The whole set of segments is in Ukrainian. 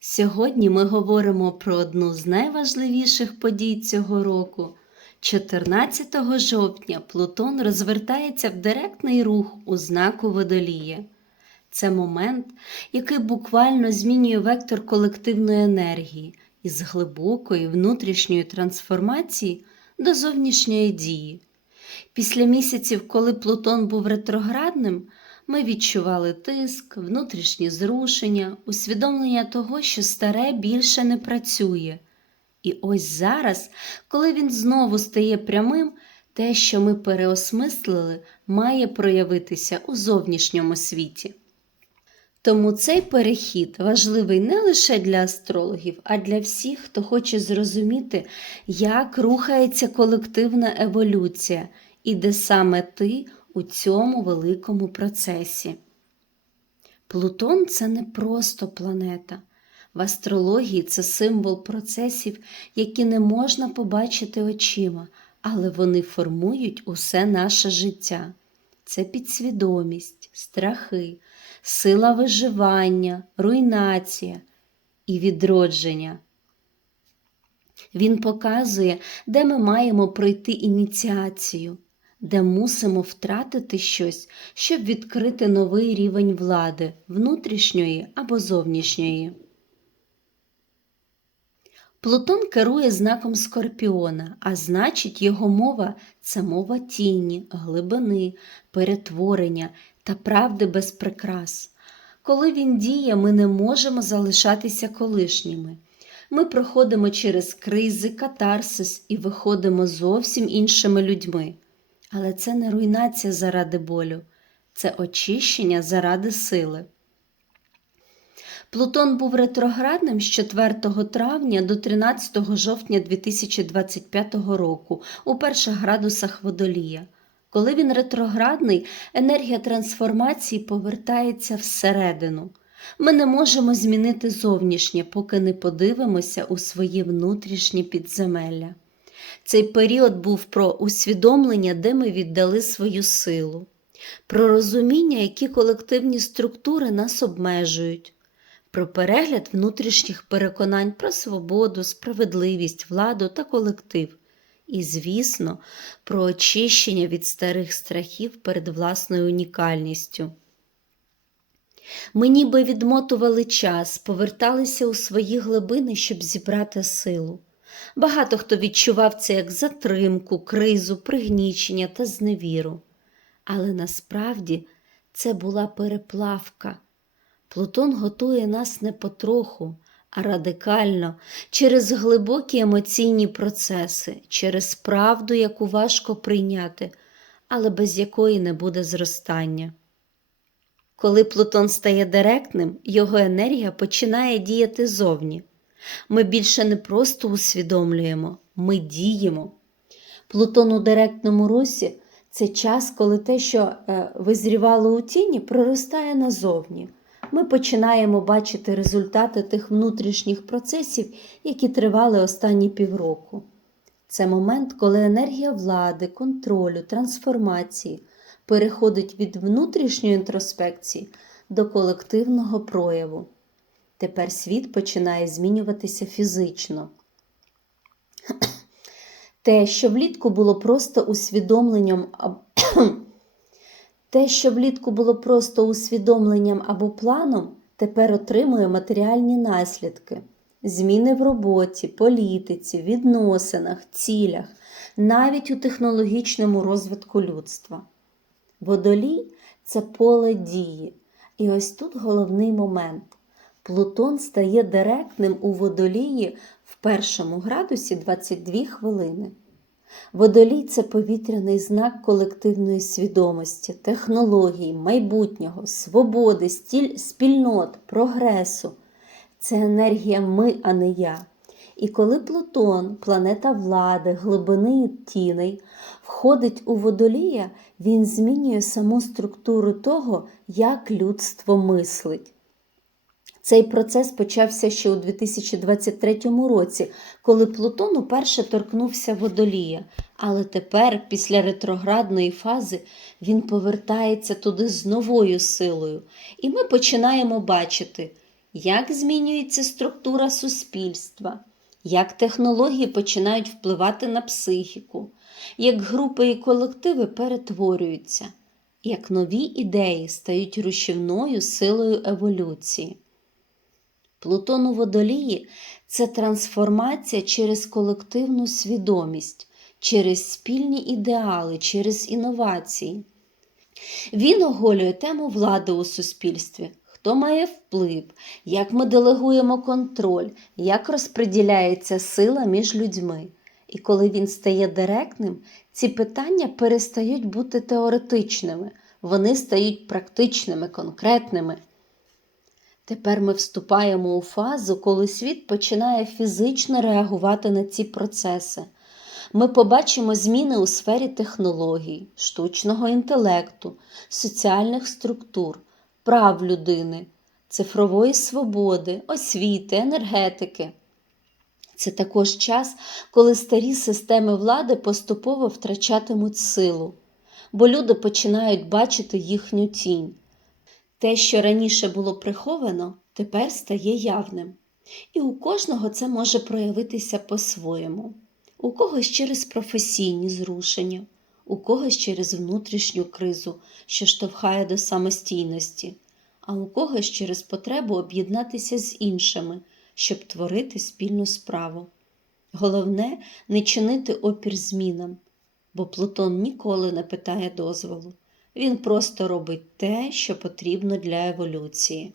Сьогодні ми говоримо про одну з найважливіших подій цього року. 14 жовтня Плутон розвертається в директний рух у знаку Водолія. Це момент, який буквально змінює вектор колективної енергії із глибокої внутрішньої трансформації до зовнішньої дії. Після місяців, коли Плутон був ретроградним, ми відчували тиск, внутрішні зрушення, усвідомлення того, що старе більше не працює. І ось зараз, коли він знову стає прямим, те, що ми переосмислили, має проявитися у зовнішньому світі. Тому цей перехід важливий не лише для астрологів, а для всіх, хто хоче зрозуміти, як рухається колективна еволюція і де саме ти у цьому великому процесі. Плутон це не просто планета. В астрології це символ процесів, які не можна побачити очима, але вони формують усе наше життя. Це підсвідомість, страхи, сила виживання, руйнація і відродження. Він показує, де ми маємо пройти ініціацію, де мусимо втратити щось, щоб відкрити новий рівень влади, внутрішньої або зовнішньої. Плутон керує знаком Скорпіона, а значить, його мова це мова тіні, глибини, перетворення та правди без прикрас. Коли він діє, ми не можемо залишатися колишніми. Ми проходимо через кризи, катарсис і виходимо зовсім іншими людьми. Але це не руйнація заради болю, це очищення заради сили. Плутон був ретроградним з 4 травня до 13 жовтня 2025 року у перших градусах водолія. Коли він ретроградний, енергія трансформації повертається всередину. Ми не можемо змінити зовнішнє, поки не подивимося у свої внутрішні підземелля. Цей період був про усвідомлення, де ми віддали свою силу, про розуміння, які колективні структури нас обмежують, про перегляд внутрішніх переконань про свободу, справедливість, владу та колектив. І, звісно, про очищення від старих страхів перед власною унікальністю. Ми ніби відмотували час, поверталися у свої глибини, щоб зібрати силу. Багато хто відчував це як затримку, кризу, пригнічення та зневіру. Але насправді це була переплавка. Плутон готує нас не потроху, а радикально, через глибокі емоційні процеси, через правду, яку важко прийняти, але без якої не буде зростання. Коли Плутон стає директним, його енергія починає діяти зовні. Ми більше не просто усвідомлюємо, ми діємо. Плутон у директному русі це час, коли те, що е, визрівало у тіні, проростає назовні. Ми починаємо бачити результати тих внутрішніх процесів, які тривали останні півроку. Це момент, коли енергія влади, контролю, трансформації переходить від внутрішньої інтроспекції до колективного прояву. Тепер світ починає змінюватися фізично. Те, що влітку було просто усвідомленням, те, що влітку було просто усвідомленням або планом, тепер отримує матеріальні наслідки, зміни в роботі, політиці, відносинах, цілях, навіть у технологічному розвитку людства. Водолій це поле дії. І ось тут головний момент. Плутон стає директним у водолії в першому градусі 22 хвилини. Водолій це повітряний знак колективної свідомості, технологій, майбутнього, свободи, стіль, спільнот, прогресу. Це енергія ми, а не я. І коли Плутон, планета влади, глибини і тіней, входить у водолія, він змінює саму структуру того, як людство мислить. Цей процес почався ще у 2023 році, коли Плутон уперше торкнувся водолія, але тепер, після ретроградної фази, він повертається туди з новою силою, і ми починаємо бачити, як змінюється структура суспільства, як технології починають впливати на психіку, як групи і колективи перетворюються, як нові ідеї стають рушівною силою еволюції. Плутон у водолії це трансформація через колективну свідомість, через спільні ідеали, через інновації. Він оголює тему влади у суспільстві, хто має вплив, як ми делегуємо контроль, як розподіляється сила між людьми. І коли він стає директним, ці питання перестають бути теоретичними, вони стають практичними, конкретними. Тепер ми вступаємо у фазу, коли світ починає фізично реагувати на ці процеси. Ми побачимо зміни у сфері технологій, штучного інтелекту, соціальних структур, прав людини, цифрової свободи, освіти, енергетики. Це також час, коли старі системи влади поступово втрачатимуть силу, бо люди починають бачити їхню тінь. Те, що раніше було приховано, тепер стає явним. І у кожного це може проявитися по-своєму. У когось через професійні зрушення, у когось через внутрішню кризу, що штовхає до самостійності, а у когось через потребу об'єднатися з іншими, щоб творити спільну справу. Головне не чинити опір змінам, бо Плутон ніколи не питає дозволу. Він просто робить те, що потрібно для еволюції.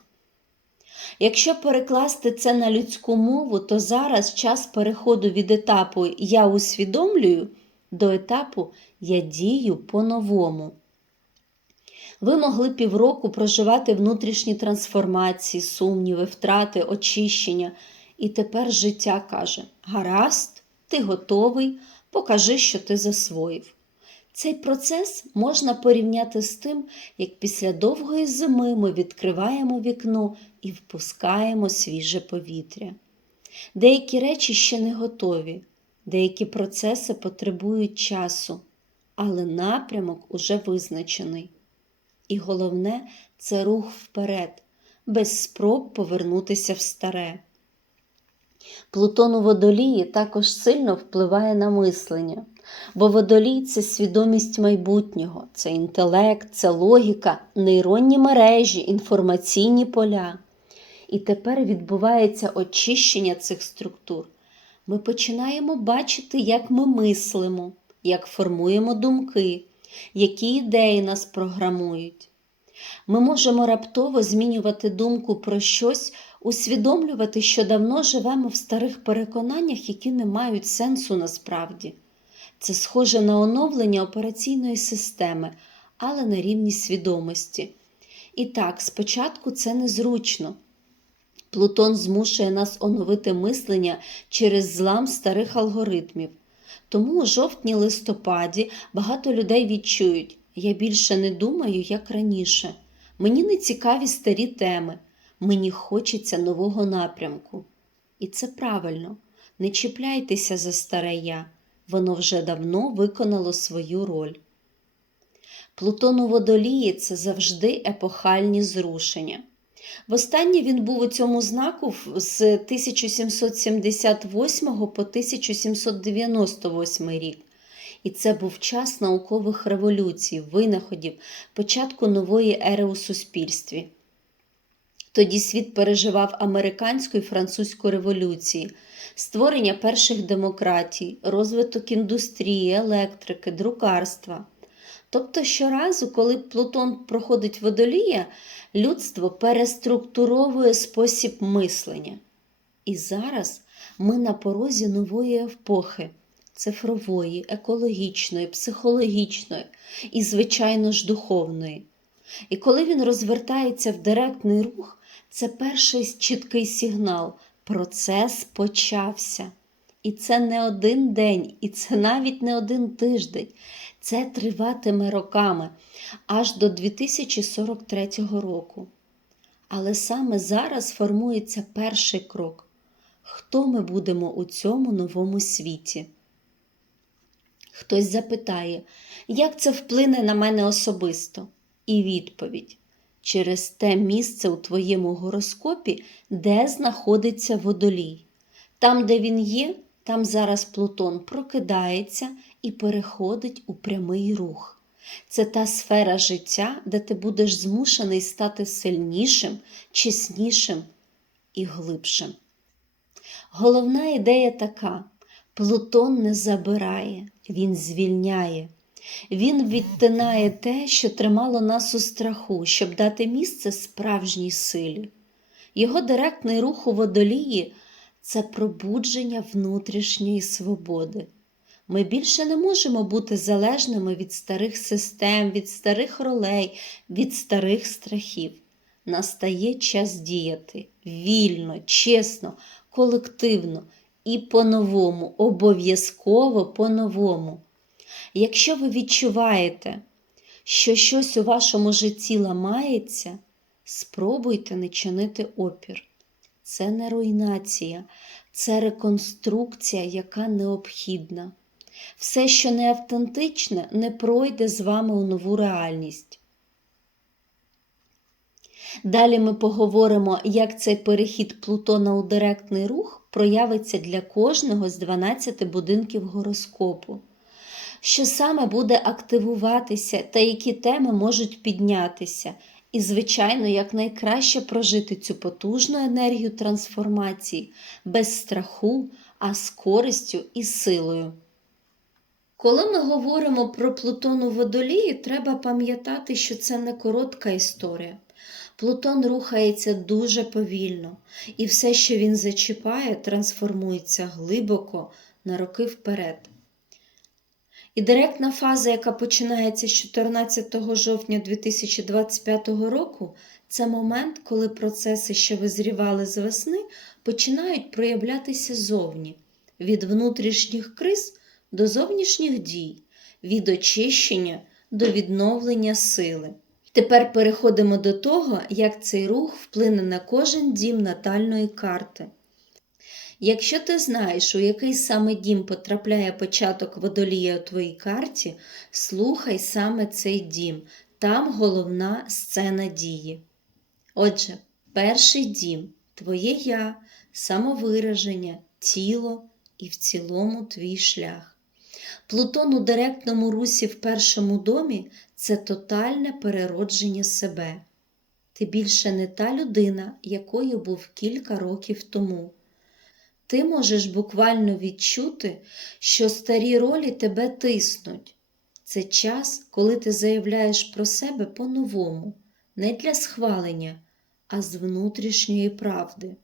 Якщо перекласти це на людську мову, то зараз час переходу від етапу я усвідомлюю до етапу я дію по-новому. Ви могли півроку проживати внутрішні трансформації, сумніви, втрати, очищення, і тепер життя каже: гаразд, ти готовий, покажи, що ти засвоїв. Цей процес можна порівняти з тим, як після довгої зими ми відкриваємо вікно і впускаємо свіже повітря. Деякі речі ще не готові, деякі процеси потребують часу, але напрямок уже визначений. І головне це рух вперед, без спроб повернутися в старе. Плутон у водолії також сильно впливає на мислення, бо водолій це свідомість майбутнього, це інтелект, це логіка, нейронні мережі, інформаційні поля. І тепер відбувається очищення цих структур. Ми починаємо бачити, як ми мислимо, як формуємо думки, які ідеї нас програмують. Ми можемо раптово змінювати думку про щось, усвідомлювати, що давно живемо в старих переконаннях, які не мають сенсу насправді. Це схоже на оновлення операційної системи, але на рівні свідомості. І так, спочатку це незручно. Плутон змушує нас оновити мислення через злам старих алгоритмів. Тому у жовтні-листопаді багато людей відчують, я більше не думаю, як раніше. Мені не цікаві старі теми, мені хочеться нового напрямку. І це правильно. Не чіпляйтеся за старе я, воно вже давно виконало свою роль. Плутон у водолії це завжди епохальні зрушення. Востаннє він був у цьому знаку з 1778 по 1798 рік. І це був час наукових революцій, винаходів, початку нової ери у суспільстві. Тоді світ переживав американську і французьку революції, створення перших демократій, розвиток індустрії, електрики, друкарства. Тобто щоразу, коли Плутон проходить водолія, людство переструктуровує спосіб мислення. І зараз ми на порозі нової епохи цифрової, екологічної, психологічної і, звичайно ж, духовної. І коли він розвертається в директний рух, це перший чіткий сигнал. Процес почався. І це не один день, і це навіть не один тиждень. Це триватиме роками аж до 2043 року. Але саме зараз формується перший крок. Хто ми будемо у цьому новому світі? Хтось запитає, як це вплине на мене особисто? І відповідь: через те місце у твоєму гороскопі, де знаходиться водолій. Там, де він є, там зараз Плутон прокидається і переходить у прямий рух. Це та сфера життя, де ти будеш змушений стати сильнішим, чеснішим і глибшим. Головна ідея така: Плутон не забирає, він звільняє. Він відтинає те, що тримало нас у страху, щоб дати місце справжній силі. Його директний рух у водолії це пробудження внутрішньої свободи. Ми більше не можемо бути залежними від старих систем, від старих ролей, від старих страхів. Настає час діяти вільно, чесно, колективно і по-новому, обов'язково по-новому. Якщо ви відчуваєте, що щось у вашому житті ламається, спробуйте не чинити опір. Це не руйнація, це реконструкція, яка необхідна. Все, що не автентичне, не пройде з вами у нову реальність. Далі ми поговоримо, як цей перехід Плутона у директний рух проявиться для кожного з 12 будинків гороскопу, що саме буде активуватися та які теми можуть піднятися, і, звичайно, як найкраще прожити цю потужну енергію трансформації без страху, а з користю і силою. Коли ми говоримо про Плутон у водолії, треба пам'ятати, що це не коротка історія. Плутон рухається дуже повільно, і все, що він зачіпає, трансформується глибоко на роки вперед. І директна фаза, яка починається з 14 жовтня 2025 року, це момент, коли процеси, що визрівали з весни, починають проявлятися зовні, від внутрішніх криз до зовнішніх дій, від очищення до відновлення сили. Тепер переходимо до того, як цей рух вплине на кожен дім натальної карти. Якщо ти знаєш, у який саме дім потрапляє початок водолія у твоїй карті, слухай саме цей дім, там головна сцена дії. Отже, перший дім твоє я, самовираження, тіло і в цілому твій шлях. Плутон у директному русі в першому домі це тотальне переродження себе. Ти більше не та людина, якою був кілька років тому. Ти можеш буквально відчути, що старі ролі тебе тиснуть. Це час, коли ти заявляєш про себе по-новому, не для схвалення, а з внутрішньої правди.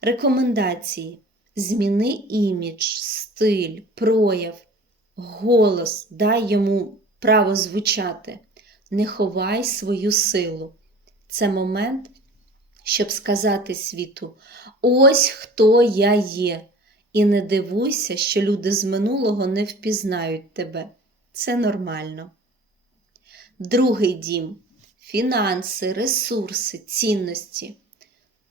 Рекомендації: зміни імідж, стиль, прояв, голос, дай йому право звучати. Не ховай свою силу. Це момент, щоб сказати світу: ось хто я є. І не дивуйся, що люди з минулого не впізнають тебе. Це нормально. Другий дім фінанси, ресурси, цінності.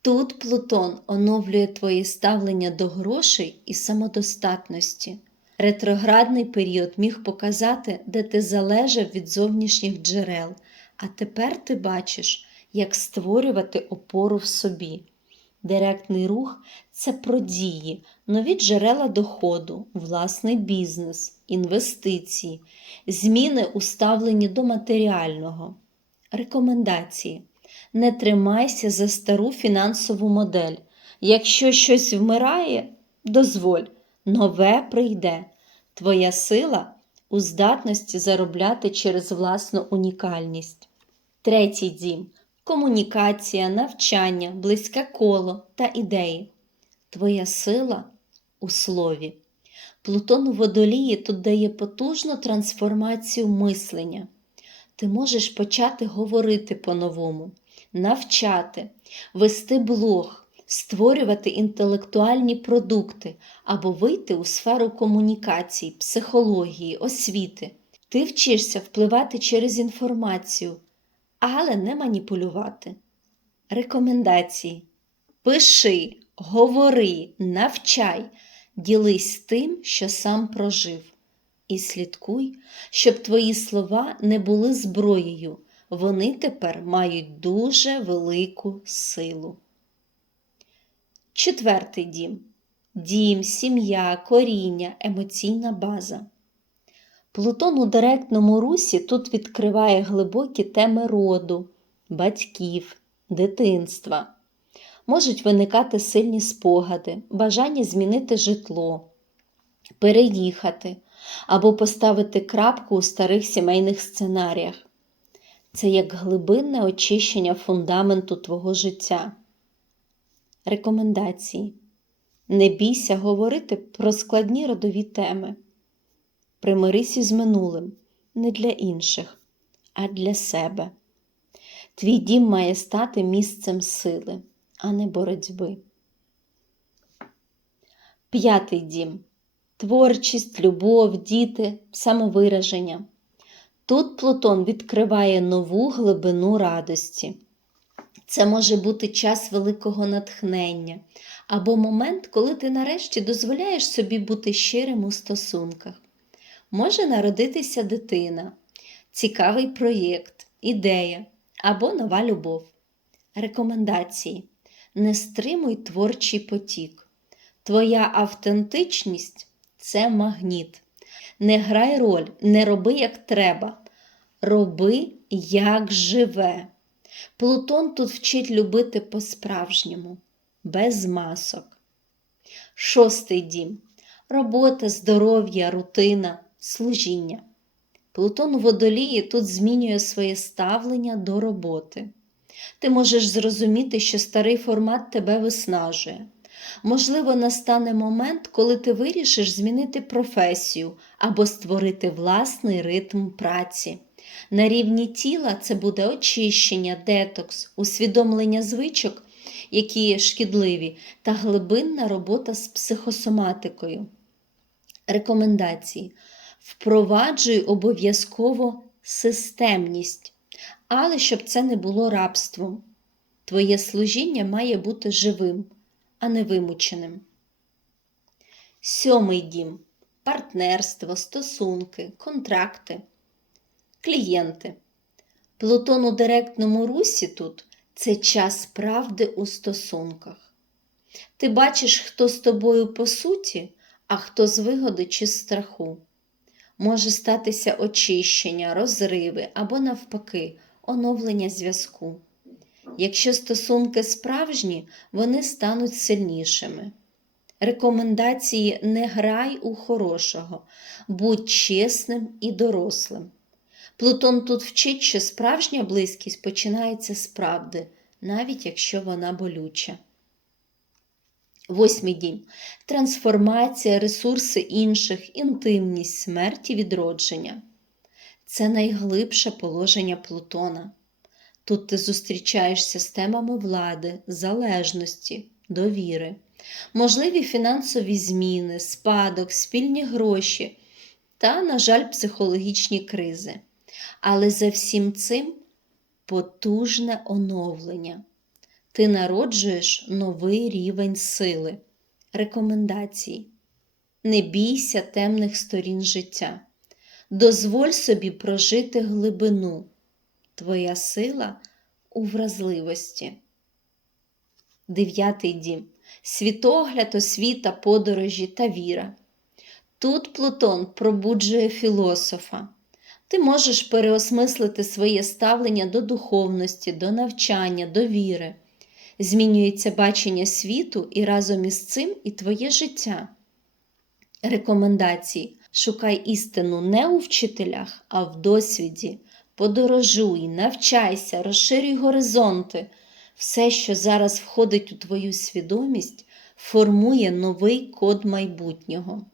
Тут Плутон оновлює твоє ставлення до грошей і самодостатності. Ретроградний період міг показати, де ти залежав від зовнішніх джерел, а тепер ти бачиш, як створювати опору в собі. Директний рух це про дії, нові джерела доходу, власний бізнес, інвестиції, зміни у ставленні до матеріального. Рекомендації. Не тримайся за стару фінансову модель. Якщо щось вмирає, дозволь, нове прийде. Твоя сила у здатності заробляти через власну унікальність. Третій дім комунікація, навчання, близьке коло та ідеї. Твоя сила у слові. Плутон у водолії тут дає потужну трансформацію мислення. Ти можеш почати говорити по-новому, навчати, вести блог, створювати інтелектуальні продукти або вийти у сферу комунікацій, психології, освіти. Ти вчишся впливати через інформацію, але не маніпулювати. Рекомендації: пиши, говори, навчай, ділись тим, що сам прожив. І слідкуй, щоб твої слова не були зброєю, Вони тепер мають дуже велику силу. Четвертий дім дім, сім'я, коріння, емоційна база. Плутон у директному русі тут відкриває глибокі теми роду, батьків, дитинства. Можуть виникати сильні спогади, бажання змінити житло, переїхати або поставити крапку у старих сімейних сценаріях. Це як глибинне очищення фундаменту твого життя. Рекомендації. Не бійся говорити про складні родові теми. Примирись із минулим не для інших, а для себе. Твій дім має стати місцем сили, а не боротьби. П'ятий дім творчість, любов, діти, самовираження. Тут Плутон відкриває нову глибину радості. Це може бути час великого натхнення або момент, коли ти нарешті дозволяєш собі бути щирим у стосунках. Може народитися дитина, цікавий проєкт, ідея або нова любов. Рекомендації. Не стримуй творчий потік. Твоя автентичність це магніт. Не грай роль, не роби як треба. Роби, як живе. Плутон тут вчить любити по-справжньому, без масок. Шостий дім. Робота, здоров'я, рутина, служіння. Плутон у водолії тут змінює своє ставлення до роботи. Ти можеш зрозуміти, що старий формат тебе виснажує. Можливо, настане момент, коли ти вирішиш змінити професію або створити власний ритм праці. На рівні тіла це буде очищення, детокс, усвідомлення звичок, які є шкідливі, та глибинна робота з психосоматикою. Рекомендації. Впроваджуй обов'язково системність, але щоб це не було рабством. Твоє служіння має бути живим, а не вимученим. Сьомий дім партнерство, стосунки, контракти, клієнти. Плутон у директному русі тут це час правди у стосунках. Ти бачиш, хто з тобою по суті, а хто з вигоди чи страху. Може статися очищення, розриви або, навпаки, оновлення зв'язку. Якщо стосунки справжні, вони стануть сильнішими. Рекомендації не грай у хорошого, будь чесним і дорослим. Плутон тут вчить, що справжня близькість починається з правди, навіть якщо вона болюча. Восьмий дім. Трансформація, ресурси інших, інтимність, смерть і відродження. Це найглибше положення Плутона. Тут ти зустрічаєшся з темами влади, залежності, довіри, можливі фінансові зміни, спадок, спільні гроші та, на жаль, психологічні кризи. Але за всім цим потужне оновлення. Ти народжуєш новий рівень сили. Рекомендації. Не бійся темних сторін життя. Дозволь собі прожити глибину. Твоя сила у вразливості. Дев'ятий дім. Світогляд, освіта, подорожі та віра. Тут Плутон пробуджує філософа. Ти можеш переосмислити своє ставлення до духовності, до навчання, до віри. Змінюється бачення світу і разом із цим і твоє життя. Рекомендації: шукай істину не у вчителях, а в досвіді. Подорожуй, навчайся, розширюй горизонти. Все, що зараз входить у твою свідомість, формує новий код майбутнього.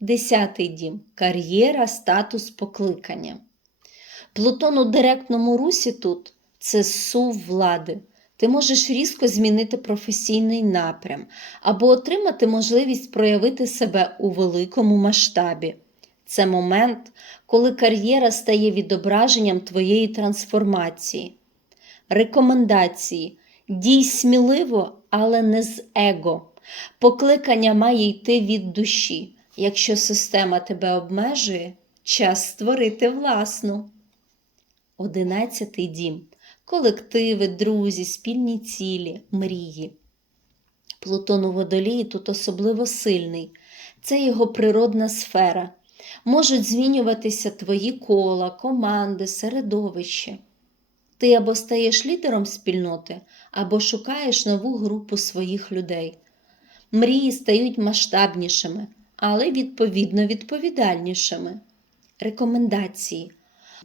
Десятий дім кар'єра, статус покликання. Плутон у директному русі тут це сув влади. Ти можеш різко змінити професійний напрям або отримати можливість проявити себе у великому масштабі. Це момент, коли кар'єра стає відображенням твоєї трансформації. Рекомендації дій сміливо, але не з его. Покликання має йти від душі. Якщо система тебе обмежує, час створити власну. Одинадцятий дім. Колективи, друзі, спільні цілі, мрії. Плутон у водолії тут особливо сильний. Це його природна сфера. Можуть змінюватися твої кола, команди, середовище. Ти або стаєш лідером спільноти, або шукаєш нову групу своїх людей. Мрії стають масштабнішими, але відповідно відповідальнішими. Рекомендації.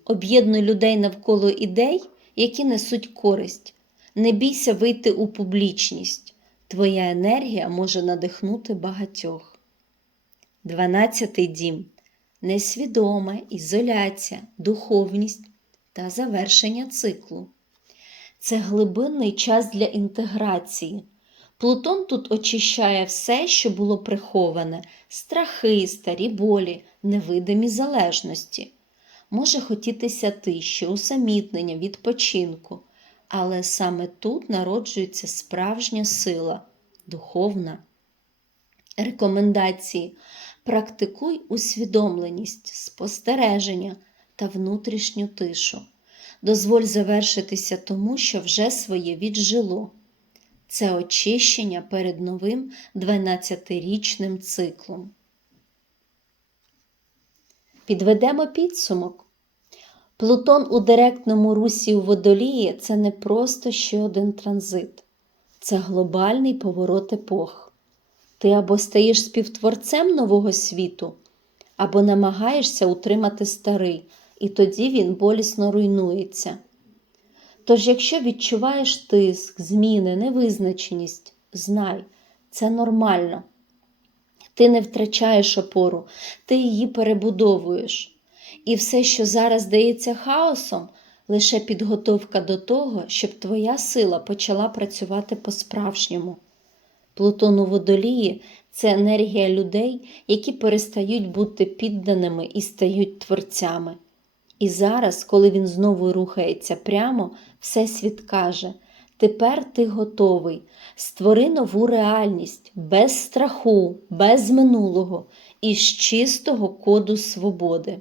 Об'єднуй людей навколо ідей, які несуть користь. Не бійся вийти у публічність. Твоя енергія може надихнути багатьох. Дванадцятий дім. Несвідома ізоляція, духовність та завершення циклу. Це глибинний час для інтеграції. Плутон тут очищає все, що було приховане, страхи, старі болі, невидимі залежності. Може хотітися тиші, усамітнення, відпочинку, але саме тут народжується справжня сила, духовна. Рекомендації. Практикуй усвідомленість, спостереження та внутрішню тишу. Дозволь завершитися тому, що вже своє віджило. Це очищення перед новим 12-річним циклом. Підведемо підсумок. Плутон у директному русі у водолії це не просто ще один транзит, це глобальний поворот епох. Ти або стаєш співтворцем нового світу, або намагаєшся утримати старий, і тоді він болісно руйнується. Тож, якщо відчуваєш тиск, зміни, невизначеність, знай, це нормально. Ти не втрачаєш опору, ти її перебудовуєш. І все, що зараз здається хаосом, лише підготовка до того, щоб твоя сила почала працювати по-справжньому. Плутон у водолії це енергія людей, які перестають бути підданими і стають творцями. І зараз, коли він знову рухається прямо, Всесвіт каже: тепер ти готовий, створи нову реальність без страху, без минулого і з чистого коду свободи.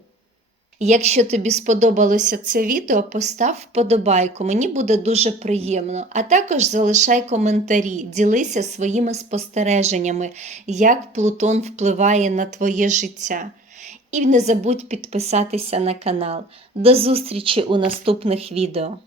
Якщо тобі сподобалося це відео, постав вподобайку, мені буде дуже приємно. А також залишай коментарі, ділися своїми спостереженнями, як Плутон впливає на твоє життя. І не забудь підписатися на канал. До зустрічі у наступних відео!